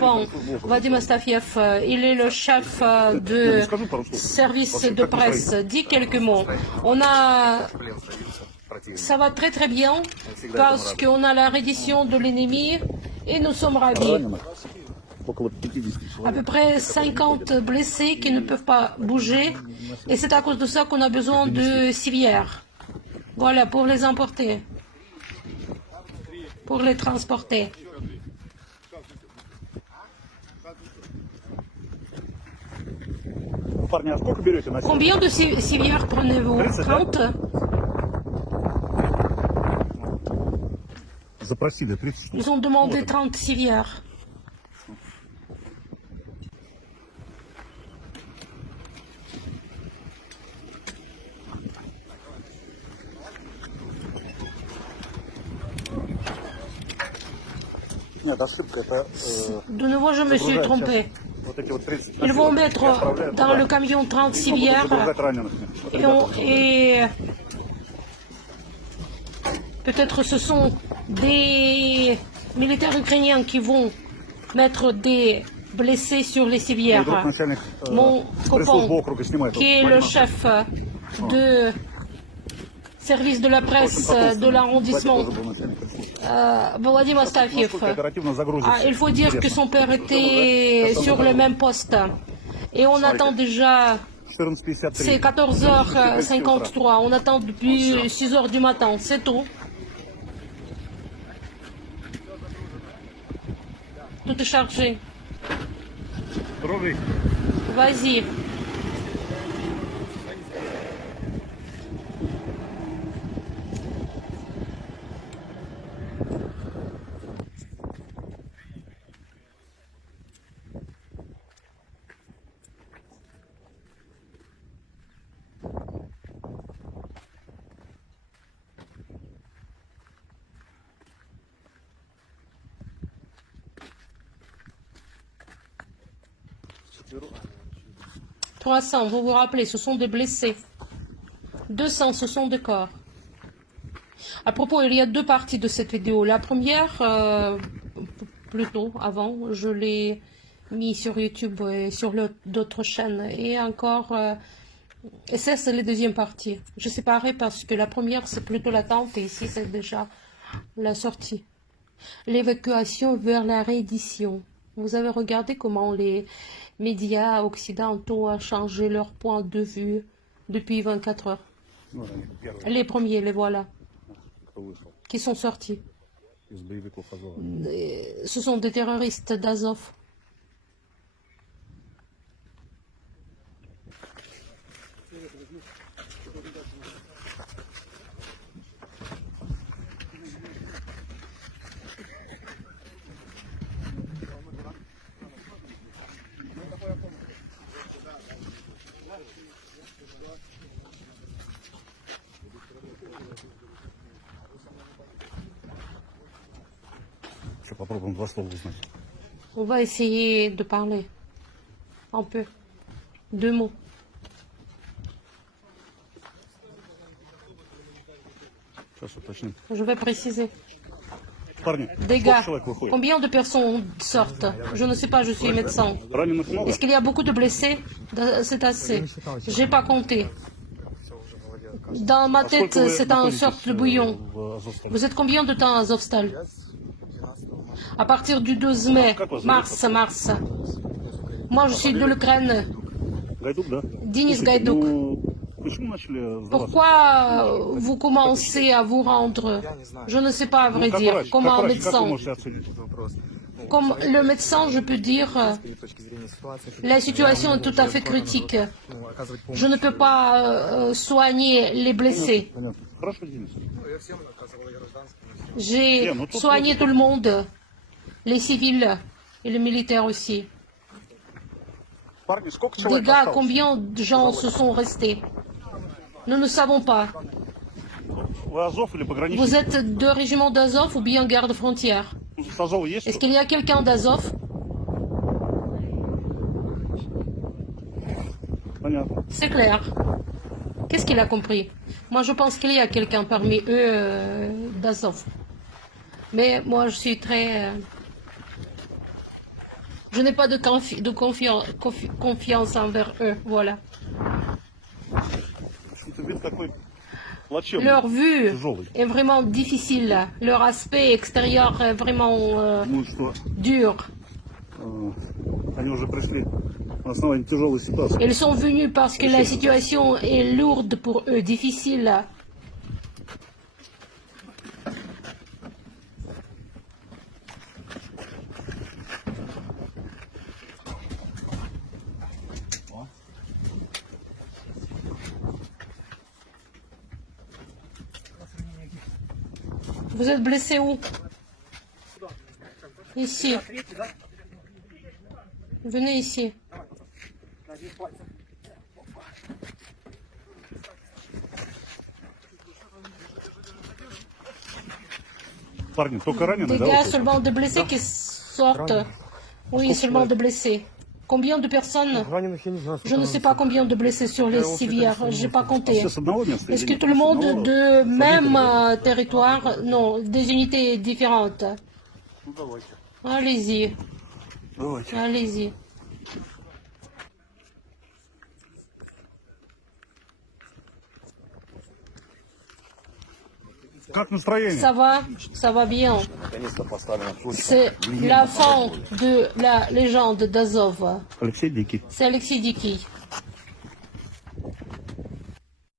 Bon, Vadim Astafiev, il est le chef de service de presse. Dis quelques mots. Ça va très très bien parce qu'on a la reddition de l'ennemi et nous sommes ravis. À peu près 50 blessés qui ne peuvent pas bouger et c'est à cause de ça qu'on a besoin de civières. Voilà, pour les emporter, pour les transporter. Combien de civières prenez-vous? 30? Ils ont demandé 30 civières. De nouveau, je me suis trompé. Ils vont mettre dans le camion 30 civières et peut-être ce sont des militaires ukrainiens qui vont mettre des blessés sur les civières. Mon copain, qui est le chef de service de la presse de l'arrondissement, Vadim Astafiev, il faut dire que son père était sur le même poste. Et on attend déjà, c'est 14h53, on attend depuis 6h du matin, c'est tout. Tout est chargé. Vas-y. « 300, vous vous rappelez, ce sont des blessés. 200, ce sont des corps. À propos, il y a deux parties de cette vidéo. La première, plutôt avant, je l'ai mis sur YouTube et sur d'autres chaînes. Et encore, et ça, c'est la deuxième partie. Je séparais parce que la première, c'est plutôt l'attente et ici, c'est déjà la sortie. L'évacuation vers la réédition. Vous avez regardé comment les médias occidentaux ont changé leur point de vue depuis 24 heures. Les premiers, les voilà, qui sont sortis. Ce sont des terroristes d'Azov. On va essayer de parler un peu. Deux mots. Je vais préciser. Des gars, combien de personnes sortent? Je ne sais pas, je suis médecin. Est-ce qu'il y a beaucoup de blessés? C'est assez. Je n'ai pas compté. Dans ma tête, c'est une sorte de bouillon. Vous êtes combien de temps à Azovstal? À partir du 12 mai, mars. Moi, je suis de l'Ukraine. Denis Gaidouk. Pourquoi vous commencez à vous rendre? Je ne sais pas, à vrai dire, comme un médecin. Comme le médecin, je peux dire, la situation est tout à fait critique. Je ne peux pas soigner les blessés. J'ai soigné tout le monde, les civils et les militaires aussi. Des gars, combien de gens se sont restés? Nous ne savons pas. Vous êtes de régiment d'Azov ou bien garde frontière? Est-ce qu'il y a quelqu'un d'Azov? C'est clair. Qu'est-ce qu'il a compris? Moi, je pense qu'il y a quelqu'un parmi eux d'Azov. Mais moi, je suis très... Je n'ai pas de confiance envers eux, voilà. Что-то вид такой плачевный, Leur vue тяжелый. est vraiment difficile. Leur aspect extérieur est vraiment Ну что, dur. они уже пришли на основании тяжелой ситуации. Ils sont venus parce que la situation est lourde pour eux, difficile. Vous êtes blessé où? Ici. Venez ici. Парни, только раненые, Des да? gars, вот seulement des blessés qui sortent. Oui, seulement des blessés. Combien de personnes? Je ne sais pas combien de blessés sur les civières. Je n'ai pas compté. Все с одного места? Est-ce или que нет? tout le С monde одного? de С même одного? territoire? Non, des unités différentes. Ну давайте. Allez-y, Давайте. allez-y. Как настроение? Ça va bien. Наконец-то поставлена точка. C'est la fin de la légende d'Azov. Алексей Дикий. C'est Alexis Diki.